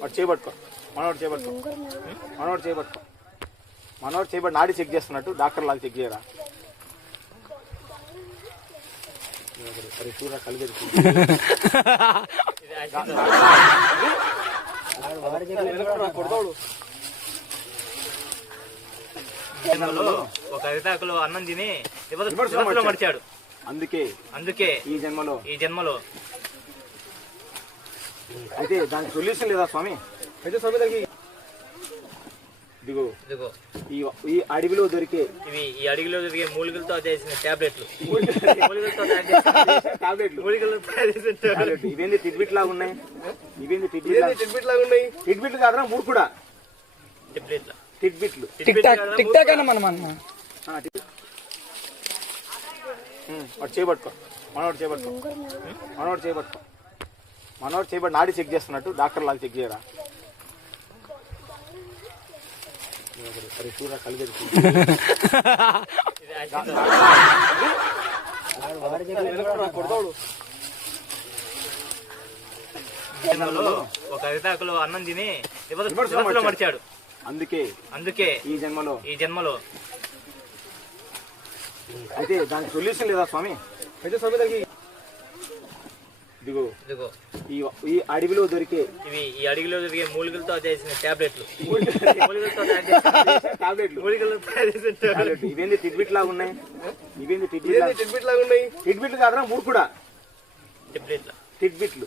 వాడు చేపట్టుకో, మనోడు చేపట్టుకో, మనోడు చేపట్టుకో, మనోడు చేపట్టి నాడి చెక్ చేస్తున్నట్టు డాక్టర్ లాగా చెక్ చేయరా. అరే చూరా కలిగేది కొడతాడు. ఒక అరిటాకులో అన్నం తిని రివర్స్లో మడిచాడు. అందుకే ఈ జన్మలో అయితే దానికి సొల్యూషన్ లేదా స్వామి? అయితే స్వామి దానికి ఇదిగో ఈ అడవిలో దొరికే మూలికలతో చేసిన టాబ్లెట్లు. ఇవేంది టిడ్బిట్ లాగా ఉన్నాయి, ఇవేంది టిడ్బిట్ లాగా ఉన్నాయి. టిడ్బిట్లు కాదురా మూడు కూడా టిడ్బిట్లు. వాడు చేపట్టుకో, మనోడు చేపట్టుకో, మనోడు చేపట్టుకో, మనోడు చేపట్టి నాడి చెక్ చేస్తున్నట్టు డాక్టర్ లాగా చెక్ చేయరా. అరే చూరా కలిగేది కొడతాడు. ఒక అరిటాకులో అన్నం తిని రివర్స్లో మడిచాడు. అందుకే ఈ జన్మలో అయితే దానికి సొల్యూషన్ లేదా స్వామి? అయితే స్వామి దానికి ఇదిగో ఈ అడవిలో దొరికే మూలికలతో చేసిన టాబ్లెట్లు. ఇవేంది టిడ్బిట్ లాగా ఉన్నాయి, ఇవేంది టిడ్బిట్ లాగా ఉన్నాయి. టిడ్బిట్లు కాదురా మూడు కూడా టిడ్బిట్లు.